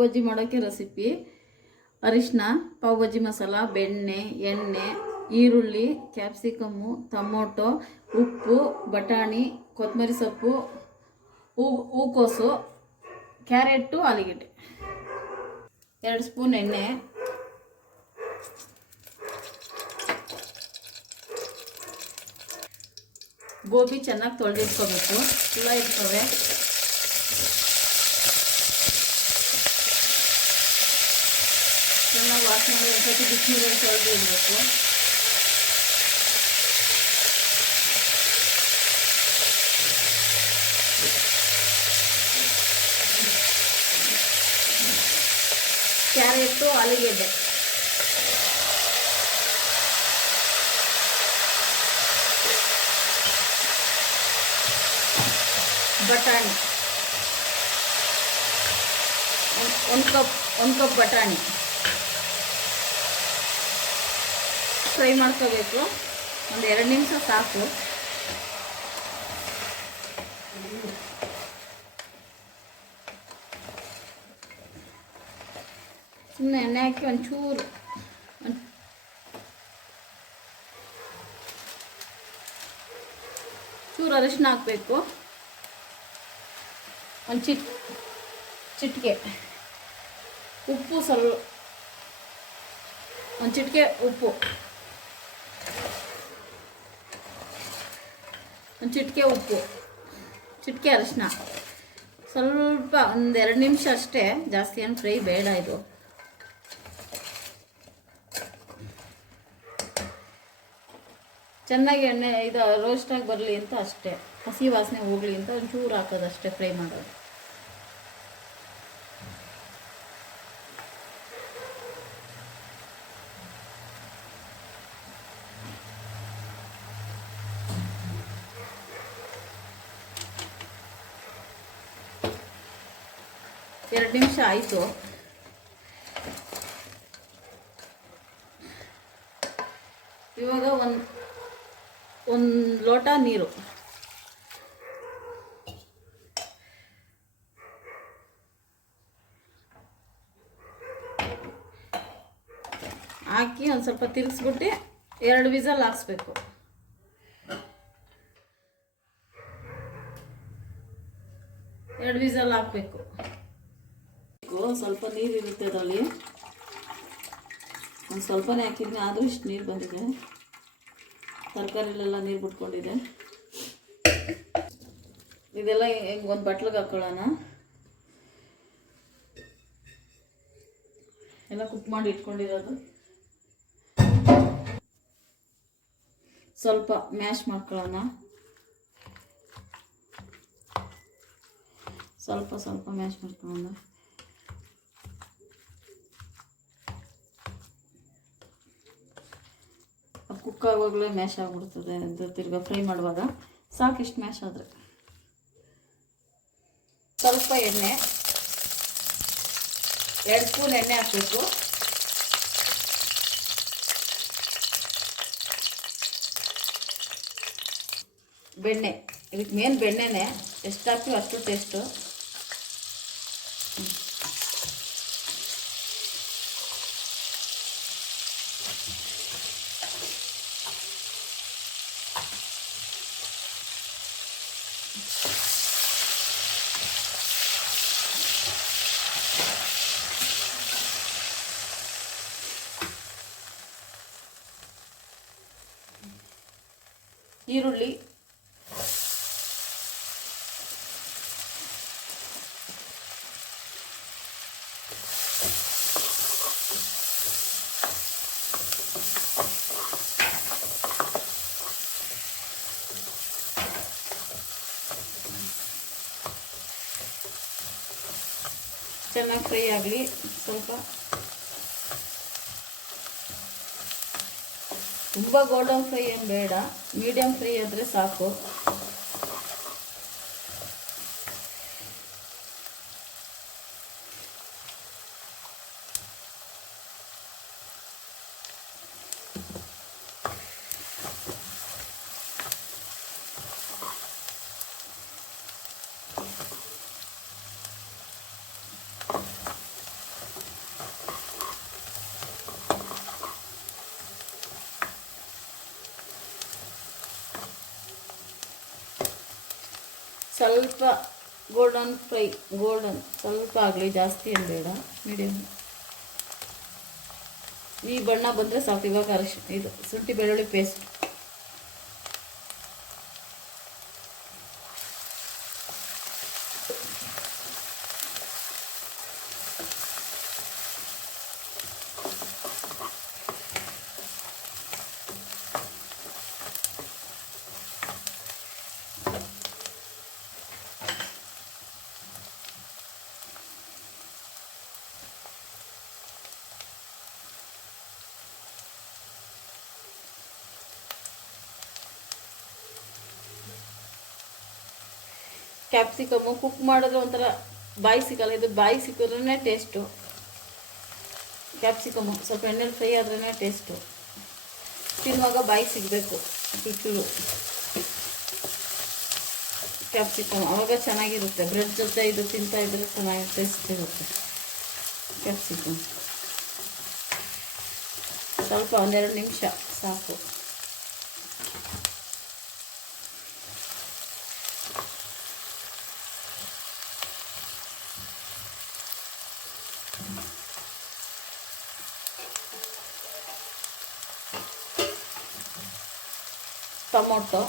ಬಜ್ಜಿ ಮಾಡೋಕ್ಕೆ ರೆಸಿಪಿ. ಅರಿಶಿನ, ಪಾವ್ ಬಜ್ಜಿ ಮಸಾಲ, ಬೆಣ್ಣೆ, ಎಣ್ಣೆ, ಈರುಳ್ಳಿ, ಕ್ಯಾಪ್ಸಿಕಮ್ಮು, ಟೊಮೊಟೊ, ಉಪ್ಪು, ಬಟಾಣಿ, ಕೊತ್ತಂಬರಿ ಸೊಪ್ಪು, ಹೂಕೋಸು, ಕ್ಯಾರೆಟು, ಆಲೂಗೆಡ್ಡೆ. 2 ಸ್ಪೂನ್ ಎಣ್ಣೆ, ಗೋಬಿ ಚೆನ್ನಾಗಿ ತೊಳೆದಿಟ್ಕೋಬೇಕು. ಹುಳ ಇರ್ತವೆ. ಚೆನ್ನಾಗಿ ವಾಸನೆ ಒಂದ್ಸತಿ ಬಿಸಿನೀರಲ್ಲಿ ತೊಳೆದು ಇಡಬೇಕು. ಕ್ಯಾರೆಟು, ಆಲೂಗೆಡ್ಡೆ, ಬಟಾಣಿ, 1 ಕಪ್ ಬಟಾಣಿ ಫ್ರೈ ಮಾಡ್ಕೋಬೇಕು. 2 ನಿಮಿಷ ಸಾಕು. ಸುಮ್ಮನೆ ಎಣ್ಣೆ ಹಾಕಿ ಒಂಚೂರು ಅರಿಶಿನ ಹಾಕಬೇಕು. ಒಂದು ಚಿಟಿಕೆ ಉಪ್ಪು, ಒಂದು ಚಿಟಿಕೆ ಉಪ್ಪು, ಚಿಟಿಕೆ ಅರಿಶಿನ, ಸ್ವಲ್ಪ 1-2 ನಿಮಿಷ ಅಷ್ಟೇ, ಜಾಸ್ತಿ ಏನು ಫ್ರೈ ಬೇಡ. ಇದು ಚೆನ್ನಾಗಿ ಎಣ್ಣೆ ರೋಸ್ಟಾಗಿ ಬರಲಿ ಅಂತ ಅಷ್ಟೇ, ಹಸಿ ವಾಸನೆ ಹೋಗಲಿ ಅಂತ ಒಂಚೂರು ಹಾಕೋದು ಅಷ್ಟೇ, ಫ್ರೈ ಮಾಡೋದು. ಎರಡು ನಿಮಿಷ ಆಯಿತು. ಇವಾಗ ಒಂದು ಲೋಟ ನೀರು ಹಾಕಿ ಒಂದು ಸ್ವಲ್ಪ ತಿರುಗಿಸ್ಬಿಟ್ಟು 2 ವಿಸಲ್ ಹಾಕ್ಸ್ಬೇಕು. ಹಾಕಬೇಕು. ಸ್ವಲ್ಪ ನೀರು ಇರುತ್ತೆ ಅದರಲ್ಲಿ, ಒಂದು ಸ್ವಲ್ಪನೇ ಹಾಕಿದ್ವಿ, ಆದರೂ ಇಷ್ಟು ನೀರು ಬಂದಿದೆ. ತರಕಾರಿಲೆಲ್ಲ ನೀರು ಬಿಟ್ಕೊಂಡಿದೆ. ಇದೆಲ್ಲ ಹೆಂಗೆ ಒಂದು ಬಟ್ಲಿಗೆ ಹಾಕೊಳ್ಳೋಣ. ಎಲ್ಲ ಕುಕ್ ಮಾಡಿ ಇಟ್ಕೊಂಡಿರೋದು. ಸ್ವಲ್ಪ ಮ್ಯಾಶ್ ಮಾಡ್ಕೊಳ್ಳೋಣ. ಸ್ವಲ್ಪ ಮ್ಯಾಶ್ ಮಾಡ್ಕೊಳ್ಳೋಣ. ಕುಕ್ ಆಗುವಾಗಲೇ ಮ್ಯಾಶ್ ಆಗಿಬಿಡ್ತದೆ. ಅದು ತಿರ್ಗಾ ಫ್ರೈ ಮಾಡುವಾಗ ಸಾಕಿಷ್ಟು ಮ್ಯಾಶ್ ಆದರೆ. ಸ್ವಲ್ಪ ಎಣ್ಣೆ, 2 ಸ್ಪೂನ್ ಎಣ್ಣೆ ಹಾಕಬೇಕು. ಬೆಣ್ಣೆ, ಇದಕ್ಕೆ ಮೇನ್ ಬೆಣ್ಣೆನೇ, ಎಷ್ಟು ಹಾಕ್ತೀವಿ ಅಷ್ಟು ಟೇಸ್ಟು. ಈರುಳ್ಳಿ, ಚೆನ್ನಾಗಿ ಫ್ರೈ ಆಗಲಿ. ಸ್ವಲ್ಪ ತುಂಬ ಗೋಲ್ಡನ್ ಫ್ರೈ ಏನು ಬೇಡ, ಮೀಡಿಯಮ್ ಫ್ರೈ ಆದರೆ ಸಾಕು. ಸ್ವಲ್ಪ ಗೋಲ್ಡನ್ ಸ್ವಲ್ಪ ಆಗಲಿ, ಜಾಸ್ತಿ ಏನು ಬೇಡ, ಮೀಡಿಯಮ್. ಈ ಬಣ್ಣ ಬಂದರೆ ಸಾಕು. ಇವಾಗ ಇದು ಶುಂಠಿ ಬೆಳ್ಳುಳ್ಳಿ ಪೇಸ್ಟ್ ಕ್ಯಾಪ್ಸಿಕಮ್ಮು ಕುಕ್ ಮಾಡಿದ್ರೆ ಒಂಥರ ಬಾಯಿ ಸಿಗಲ್ಲ, ಇದು ಬಾಯಿ ಸಿಕ್ಕಿದ್ರೇ ಟೇಸ್ಟು. ಕ್ಯಾಪ್ಸಿಕಮ್ಮು ಸ್ವಲ್ಪ ಎಣ್ಣೆಲಿ ಫ್ರೈ ಆದ್ರೇ ಟೇಸ್ಟು. ತಿನ್ನುವಾಗ ಬಾಯಿ ಸಿಗಬೇಕು ಕಿಕ್ಕಿಳು ಕ್ಯಾಪ್ಸಿಕಮ್, ಆವಾಗ ಚೆನ್ನಾಗಿರುತ್ತೆ. ಬ್ರೆಡ್ ಜೊತೆ ಇದು ತಿಂತಾ ಇದ್ರೆ ಚೆನ್ನಾಗಿ ಟೇಸ್ಟ್ ಇರುತ್ತೆ ಕ್ಯಾಪ್ಸಿಕಮ್. ಸ್ವಲ್ಪ 1-2 ನಿಮಿಷ ಸಾಕು. ಟೊಮೊಟೊ,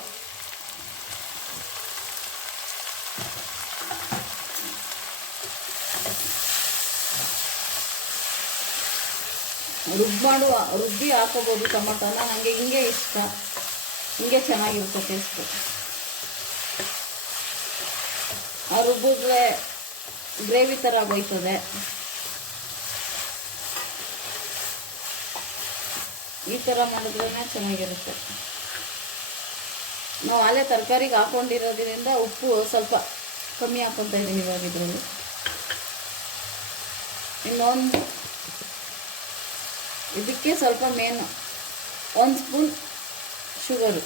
ರುಬ್ಬಿ ಹಾಕೋಬೋದು ಟೊಮೊಟೊನ. ನನಗೆ ಹಿಂಗೆ ಇಷ್ಟ, ಹಿಂಗೆ ಚೆನ್ನಾಗಿರುತ್ತೆ ಟೇಸ್ಟು. ರುಬ್ಬಿದ್ರೆ ಗ್ರೇವಿ ಥರ ಹೋಯ್ತದೆ. ಈ ಥರ ಮಾಡಿದ್ರೇ ಚೆನ್ನಾಗಿರುತ್ತೆ. ನಾವು ಅಲ್ಲೇ ತರಕಾರಿಗೆ ಹಾಕೊಂಡಿರೋದ್ರಿಂದ ಉಪ್ಪು ಸ್ವಲ್ಪ ಕಮ್ಮಿ ಹಾಕ್ಕೊತಾ ಇದ್ದೀನಿ ಇವಾಗ ಇದರಲ್ಲಿ. ಇನ್ನೊಂದು ಇದಕ್ಕೆ ಸ್ವಲ್ಪ ಮೇನು 1 ಸ್ಪೂನ್ ಶುಗರು.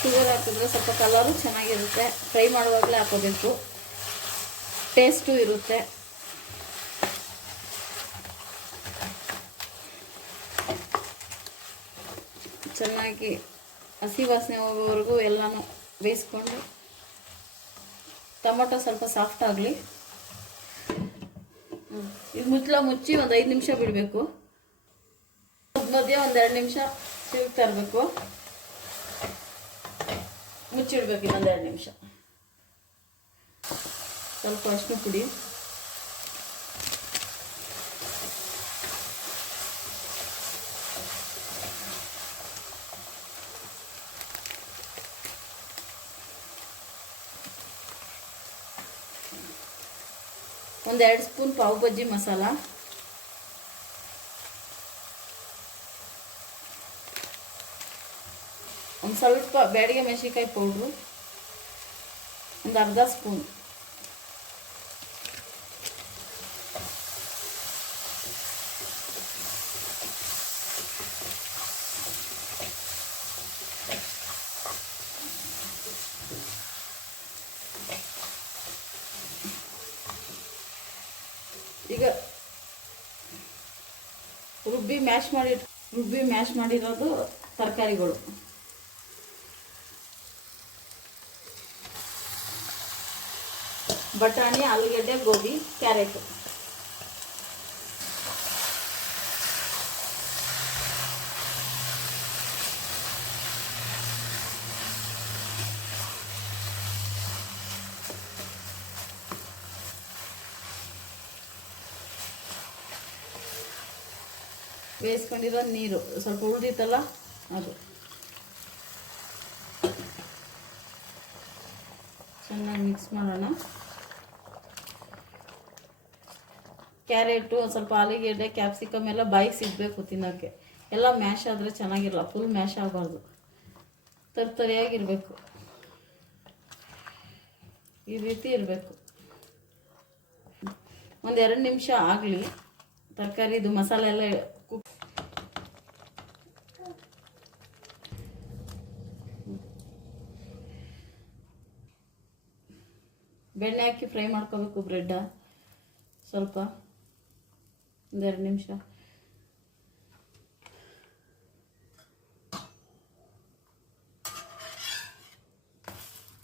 ಶುಗರ್ ಹಾಕಿದ್ರೆ ಸ್ವಲ್ಪ ಕಲರು ಚೆನ್ನಾಗಿರುತ್ತೆ. ಫ್ರೈ ಮಾಡುವಾಗಲೇ ಹಾಕೋಬೇಕು, ಟೇಸ್ಟು ಇರುತ್ತೆ. ಚೆನ್ನಾಗಿ ಹಸಿ ವಾಸನೆ ಹೋಗೋವರೆಗೂ ಎಲ್ಲನೂ ಬೇಯಿಸ್ಕೊಂಡು, ಟೊಮೊಟೊ ಸ್ವಲ್ಪ ಸಾಫ್ಟ್ ಆಗಲಿ. ಇದು ಮುಚ್ಚಿ ಒಂದು 5 ನಿಮಿಷ ಬಿಡಬೇಕು. ಮಧ್ಯೆ 1-2 ನಿಮಿಷ ತಿರುಗ್ತಾ ಇರಬೇಕು. ಮುಚ್ಚಿಡ್ಬೇಕು ಇನ್ನೊಂದು 2 ನಿಮಿಷ. ಸ್ವಲ್ಪ ಅರಿಶಿನ ಪುಡಿ, ಒಂದು 2 ಸ್ಪೂನ್ ಪಾವ್ ಬಜ್ಜಿ ಮಸಾಲ, ಒಂದು ಸ್ವಲ್ಪ ಬ್ಯಾಡಗೆ ಮೆಣಸಿನ್ಕಾಯಿ ಪೌಡ್ರು, ಒಂದು ಅರ್ಧ ಸ್ಪೂನ್, ಈಗ ರುಬ್ಬಿ ಮ್ಯಾಶ್ ಮಾಡಿರೋದು ತರಕಾರಿಗಳು. ಬಟಾಣಿ, ಆಲೂಗಡ್ಡೆ, ಗೋಬಿ, ಕ್ಯಾರೆಟ್. ಬೇಯಿಸ್ಕೊಂಡಿರೋ ನೀರು ಸ್ವಲ್ಪ ಉಳಿದಿತ್ತಲ್ಲ ಅದು ಚೆನ್ನಾಗಿ ಮಿಕ್ಸ್ ಮಾಡೋಣ. ಕ್ಯಾರೆಟು, ಸ್ವಲ್ಪ ಆಲೂಗೆಡ್ಡೆ, ಕ್ಯಾಪ್ಸಿಕಮ್ ಎಲ್ಲ ಬಾಯಿಗೆ ಸಿಗಬೇಕು ತಿನ್ನೋಕ್ಕೆ. ಎಲ್ಲ ಮ್ಯಾಶ್ ಆದರೆ ಚೆನ್ನಾಗಿರಲ್ಲ, ಫುಲ್ ಮ್ಯಾಶ್ ಆಗಬಾರ್ದು, ತರಿಯಾಗಿರಬೇಕು. ಈ ರೀತಿ ಇರಬೇಕು. 1-2 ನಿಮಿಷ ಆಗಲಿ. ತರಕಾರಿದು ಮಸಾಲೆ ಎಲ್ಲ ಬೆಣ್ಣೆ ಹಾಕಿ ಫ್ರೈ ಮಾಡ್ಕೋಬೇಕು ಬ್ರೆಡ್ಡ. ಸ್ವಲ್ಪ 1-2 ನಿಮಿಷ.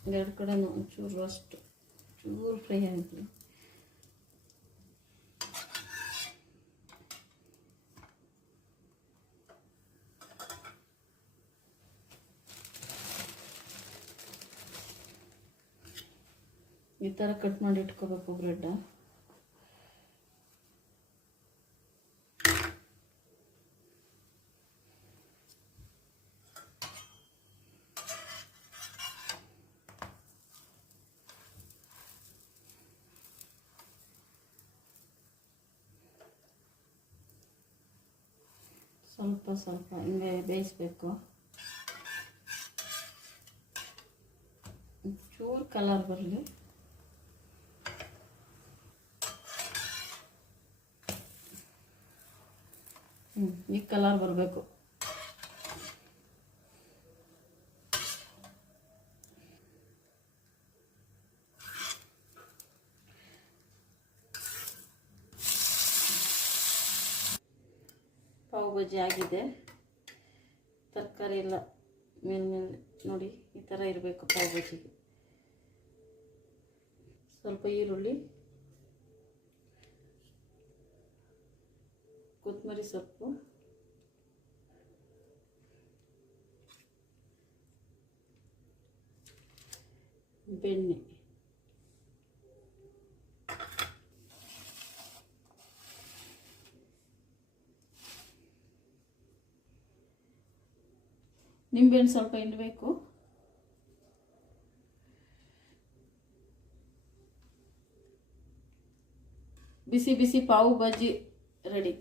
ಎರಡು ಕಡೆ ಒಂಚೂರು ಅಷ್ಟು ಚೂರು ಫ್ರೈ ಆಗಲಿ. ಈ ಥರ ಕಟ್ ಮಾಡಿ ಇಟ್ಕೋಬೇಕು ಬ್ರೆಡ್. ಸ್ವಲ್ಪ ಸ್ವಲ್ಪ ಹಿಂಗೆ ಬೇಯಿಸ್ಬೇಕು. ಚೂರು ಕಲರ್ ಬರಲಿ. ಈ ಕಲರ್ ಬರಬೇಕು. ಪಾವ್ ಭಾಜಿ ಆಗಿದೆ. ತರಕಾರಿ ಎಲ್ಲ ಮೇಲ್ಮೇಲೆ ನೋಡಿ ಈ ಥರ ಇರಬೇಕು ಪಾವ್ ಭಾಜಿಗೆ. ಸ್ವಲ್ಪ ಈರುಳ್ಳಿ, ಕೊತ್ತಂಬರಿ ಸೊಪ್ಪು, ಬೆಣ್ಣೆ, ನಿಂಬೆಹಣ್ಣು ಸ್ವಲ್ಪ ಹಿಂಡಬೇಕು. ಬಿಸಿ ಬಿಸಿ ಪಾವ್ ಭಾಜಿ ರೆಡಿ.